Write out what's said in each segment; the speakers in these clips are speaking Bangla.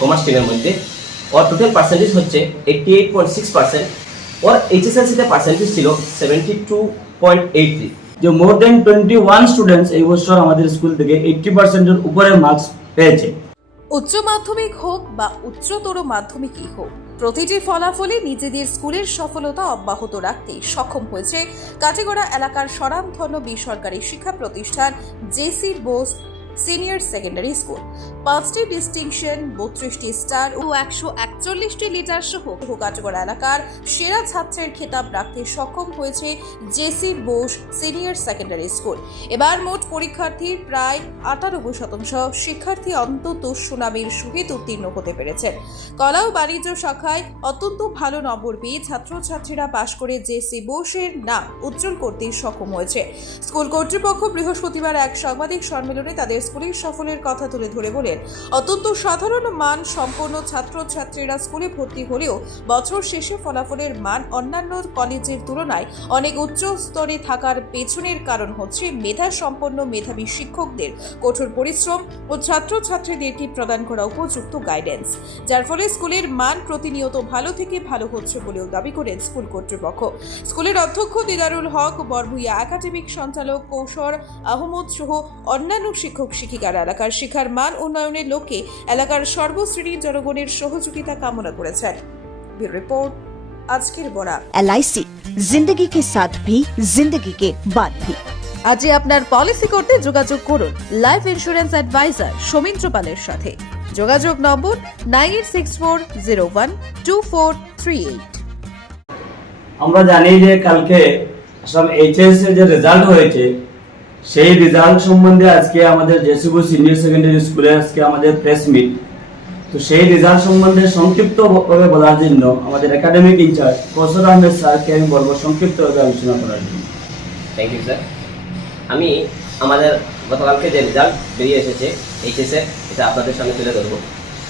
কমার্স স্ট্রিমের মধ্যে ওর টোটাল পার্সেন্টেজ হচ্ছে 88.6% और এইচএসএলসিতে পার্সেন্টেজ ছিল 72.83। যে মোর দেন 21 স্টুডেন্টস এই বছর আমাদের স্কুল থেকে 80% এর উপরে মার্কস পেয়েছে। উচ্চ মাধ্যমিক হোক বা উচ্চতর মাধ্যমিকই হোক, প্রতিটি ফলাফলে নিজেদের স্কুলের সফলতা অব্যাহত রাখতে সক্ষম হয়েছে কাটিগড়া এলাকার স্বনামধন্য বেসরকারি শিক্ষা প্রতিষ্ঠান J C Bose senior secondary school. 5টি ডিস্টিংশন, 32টি স্টার ও 141টি লিটার সহ কাটিগড়া এলাকার সেরা ছাত্রের খেতাব রাখতে সক্ষম হয়েছে J C Bose senior secondary school. এবার মোট পরীক্ষার্থীর প্রায় 98% শিক্ষার্থী অন্তত সুনামের সহিত উত্তীর্ণ হতে পেরেছেন। কলা ও বাণিজ্য শাখায় অত্যন্ত ভালো নম্বর পেয়ে ছাত্রছাত্রীরা পাশ করে জেসি বোসের নাম উজ্জ্বল করতে সক্ষম হয়েছে। স্কুল কর্তৃপক্ষ বৃহস্পতিবার এক সাংবাদিক সম্মেলনে তাদের স্কুলের সফলের কথা তুলে ধরে বলেন, অত্যন্ত সাধারণ মান সম্পন্ন ছাত্রছাত্রীরা স্কুলে ভর্তি হলেও বছর শেষে ফলাফলের মান অন্যান্য কলেজের তুলনায় অনেক উচ্চ স্তরে থাকার পেছনের কারণ হচ্ছে মেধা সম্পন্ন মেধাবী শিক্ষকদের কঠোর পরিশ্রম ও ছাত্রছাত্রীদেরকে প্রদান করা উপযুক্ত গাইডেন্স, যার ফলে স্কুলের মান প্রতিনিয়ত ভালো থেকে ভালো হচ্ছে বলেও দাবি করেন স্কুল কর্তৃপক্ষ। স্কুলের অধ্যক্ষ দিদারুল হক, বরভুইয়া একাডেমিক সঞ্চালক কৌশর আহমদ সহ অন্যান্য শিক্ষক শিক্ষিকারা এলাকার শিক্ষার মান উন্নয়নের লক্ষ্যে এলাকার সর্বশ্রেণীর জনগণের সহযোগিতা কামনা করেছেন। ব্যুরো রিপোর্ট, আজকের বরাক। LIC जिंदगी के साथ भी जिंदगी के बाद भी। আজই আপনার পলিসি করতে যোগাযোগ করুন লাইফ ইন্স্যুরেন্স অ্যাডভাইজার সৌমিত্র পালের সাথে। যোগাযোগ নম্বর 9864012438। আমরা জানি যে কালকে সব এইচএস এর যে রেজাল্ট হয়েছে সেই রেজাল্ট সম্বন্ধে আজকে আমাদের জেসিবু সিনিয়র সেকেন্ডারি স্কুলে আজকে আমাদের প্রেস মিট। তো সেই রেজাল্ট সম্বন্ধে সংক্ষিপ্তভাবে বলার জন্য আমাদের একাডেমিক ইনচার্জ কৌশল আহমেদ স্যারকে আমি বলবো সংক্ষিপ্তভাবে আলোচনা করার জন্য। Thank you sir. আমি আমাদের গতকালকে যে রেজাল্ট বেরিয়ে এসেছে এইচএসের, এটা আপনাদের সামনে তুলে ধরবো।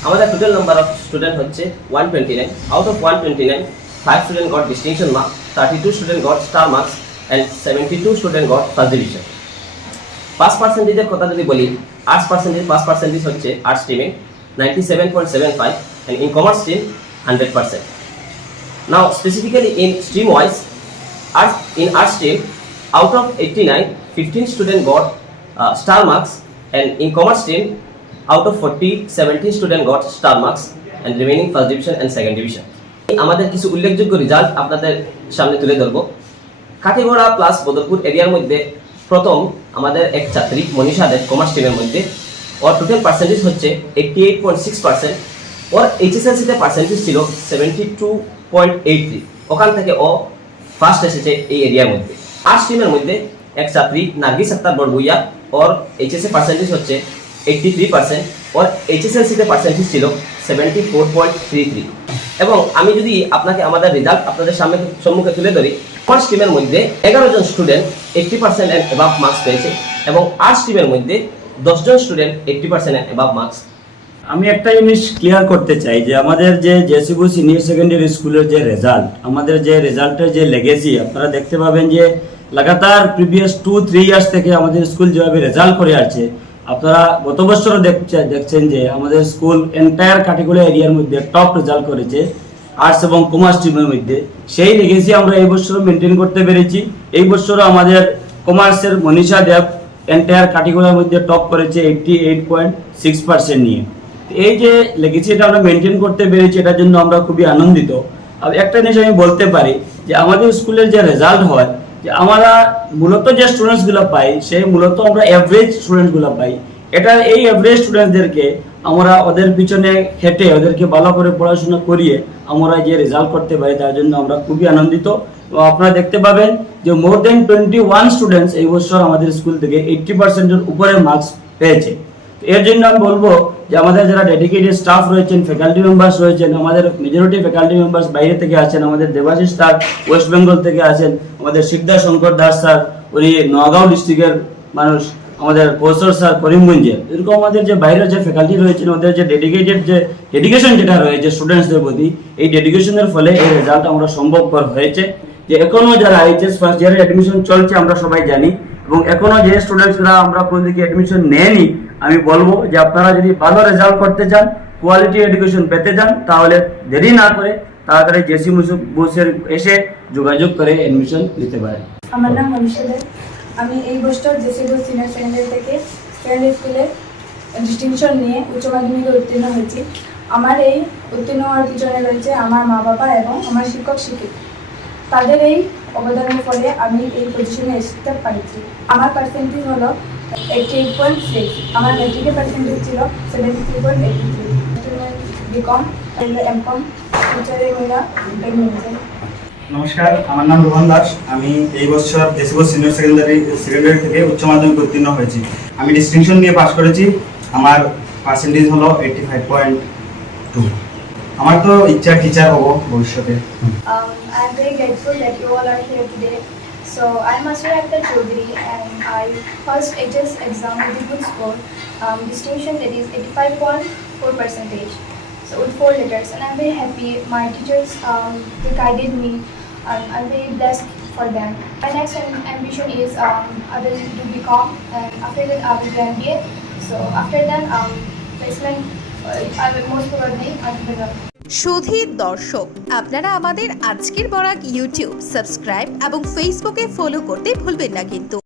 আমাদের টোটাল নাম্বার অফ স্টুডেন্ট হচ্ছে 129। Out of 129, 5 student got distinction mark, 32 student got star marks and 72 student got first division. Pass পার্সেন্টেজের কথা যদি বলি, আর্টস পার্সেন্টেজ হচ্ছে আর্টস স্ট্রিমে 97.75 and in commerce stream 100%. Now specifically in stream wise, in art stream, out of 89, 15 students got star marks, and in commerce stream, out of 40, 17 students got star marks and remaining first division and second division. আমাদের কিছু উল্লেখযোগ্য রেজাল্ট আপনাদের সামনে তুলে ধরবো। কাটিগড়া প্লাস বদরপুর এরিয়ার মধ্যে প্রথম আমাদের এক ছাত্রী মনীষা দেব কমার্স স্ট্রিমের মধ্যে, ওর টোটাল পার্সেন্টেজ হচ্ছে 88.6%। ওর এইচএসএলসিতে পার্সেন্টেজ ছিল 72.83। ওখান থেকে ও ফার্স্ট এসেছে এই এরিয়ার মধ্যে। আর্টস স্ট্রিমের মধ্যে এক ছাত্রী নার্গিস আক্তার বরভুইয়া, ওর এইচএসএ পার্সেন্টেজ হচ্ছে 83%। ওর এইচএসএলসিতে পার্সেন্টেজ ছিল 74.33। এবং আমি যদি আপনাকে আমাদের রেজাল্ট আপনাদের সম্মুখে তুলে ধরি, কমার্স স্ট্রিমের মধ্যে 11 জন স্টুডেন্ট 80% এন্ড অ্যাবাভ মার্কস পেয়েছে এবং আর্টস স্ট্রিমের মধ্যে 10 জন স্টুডেন্ট 80% এন্ড অ্যাবাভ মার্কস। আমি একটা জিনিস ক্লিয়ার করতে চাই যে আমাদের যে জেসিবু সিনিয়র সেকেন্ডারি স্কুলের যে রেজাল্ট, আমাদের যে রেজাল্টের যে লেগেসি, আপনারা দেখতে পাবেন যে লাগাতার প্রিভিয়াস 2-3 ইয়ার্স থেকে আমাদের স্কুল যেভাবে রেজাল্ট করে আসছে, আপনারা গত বছরও দেখছেন যে আমাদের স্কুল এন্টায়ার কাটিগড়া এরিয়ার মধ্যে টপ রেজাল্ট করেছে আর্টস এবং কমার্স স্ট্রিমের মধ্যে। সেই লেগেসি আমরা এই বছরও মেনটেন করতে পেরেছি। এই বছরও আমাদের কমার্সের মনীষা দেব এন্টায়ার কাটিগড়ার মধ্যে টপ করেছে 88.6% নিয়ে। এই যে লেগেসিটা আমরা মেনটেন করতে পেরেছি, এটার জন্য আমরা খুবই আনন্দিত। আর একটা জিনিস আমি বলতে পারি যে আমাদের স্কুলের যে রেজাল্ট হয়, যে আমরা মূলত যে স্টুডেন্টসগুলো পাই সেই মূলত আমরা অ্যাভারেজ স্টুডেন্টসগুলো পাই। এটা এই অ্যাভারেজ স্টুডেন্টসদেরকে আমরা ওদের পিছনে খেটে ওদেরকে ভালো করে পড়াশোনা করিয়ে আমরা যে রেজাল্ট করতে পারি, তার জন্য আমরা খুবই আনন্দিত। আপনারা দেখতে পাবেন যে মোর দেন 21 স্টুডেন্টস এই বছর আমাদের স্কুল থেকে 80% এর উপরে মার্কস পেয়েছে। এর জন্য আমি বলবো যে আমাদের যারা ডেডিকেটেড স্টাফ রয়েছেন, ফ্যাকাল্টি মেম্বার্স রয়েছেন, আমাদের মেজরিটি ফ্যাকাল্টি মেম্বার্স বাইরে থেকে আছেন, আমাদের দেবাশিস স্যার ওয়েস্ট বেঙ্গল থেকে আছেন, আমাদের শিকদার শঙ্কর দাস স্যার উনি নগাঁও ডিস্ট্রিক্টের মানুষ, আমাদের কৌশল স্যার করিমগঞ্জের, এরকম আমাদের যে বাইরের যে ফ্যাকাল্টি রয়েছেন ওদের যে ডেডিকেটেড যে ডেডিকেশন যেটা রয়েছে স্টুডেন্টসদের প্রতি, এই ডেডিকেশনের ফলে এই রেজাল্ট আমরা সম্ভবপর হয়েছে। যে এখনো যারা এইচএস ফার্স্ট ইয়ারে অ্যাডমিশন চলছে আমরা সবাই জানি, এবং এখনো যে স্টুডেন্টসরা আমরা কোন দিকে অ্যাডমিশন নেয়নি, আমি বলবো যে আপনারা যদি ভালো রেজাল্ট করতে চান কোয়ালিটি এডুকেশন পেতে চান তাহলে দেরি না করে তাড়াতাড়ি জেসি বুসের এসে যোগাযোগ করে অ্যাডমিশন নিতে পারেন। আমার নাম মনীষা দে। আমি এই বছর জেসি বুস সিনিয়র সেকেন্ডারি থেকে সেকেন্ডারি স্কুলে ডিস্টিংশন নিয়ে উচ্চ মাধ্যমিকে উত্তীর্ণ হয়েছি। আমার এই উত্তীর্ণ হওয়ার পিছনে রয়েছে আমার মা বাবা এবং আমার শিক্ষক শিক্ষিকা। তাদের এই অবদানের ফলে আমি এই পজিশনে আসতে পারছি। আমার পার্সেন্টেজ হলো 88.6। আমার ম্যাট্রিকের পার্সেন্টেজ ছিল 73.83। বিকম, এমকম, ফিউচারে মেলা ম্যানেজার। নমস্কার, আমার নাম রোহন দাস। আমি এই বছর জেসিবুস সিনিয়র সেকেন্ডারি থেকে উচ্চ মাধ্যমিক উত্তীর্ণ হয়েছি। আমি ডিস্টিংশন নিয়ে পাস করেছি। আমার পার্সেন্টেজ হলো 85.2। আমার তো ইচ্ছা টিচার হব ভবিষ্যতে। I am very grateful that you all are here today. So I am Asra Akhtar Chaudhary and I passed HS exam with a good score, distinction that is 85.4%. So with 4 letters, and I'm very happy. My teachers they guided me. I'm very blessed for them. My next ambition is I will do BCom, and after that I will do MBA. So after that placement, I will most probably entrepreneur. Sudhir দর্শক, আপনারা আমাদের আজকের বরাক ইউটিউব সাবস্ক্রাইব এবং ফেসবুকে ফলো করতে ভুলবেন না কিন্তু।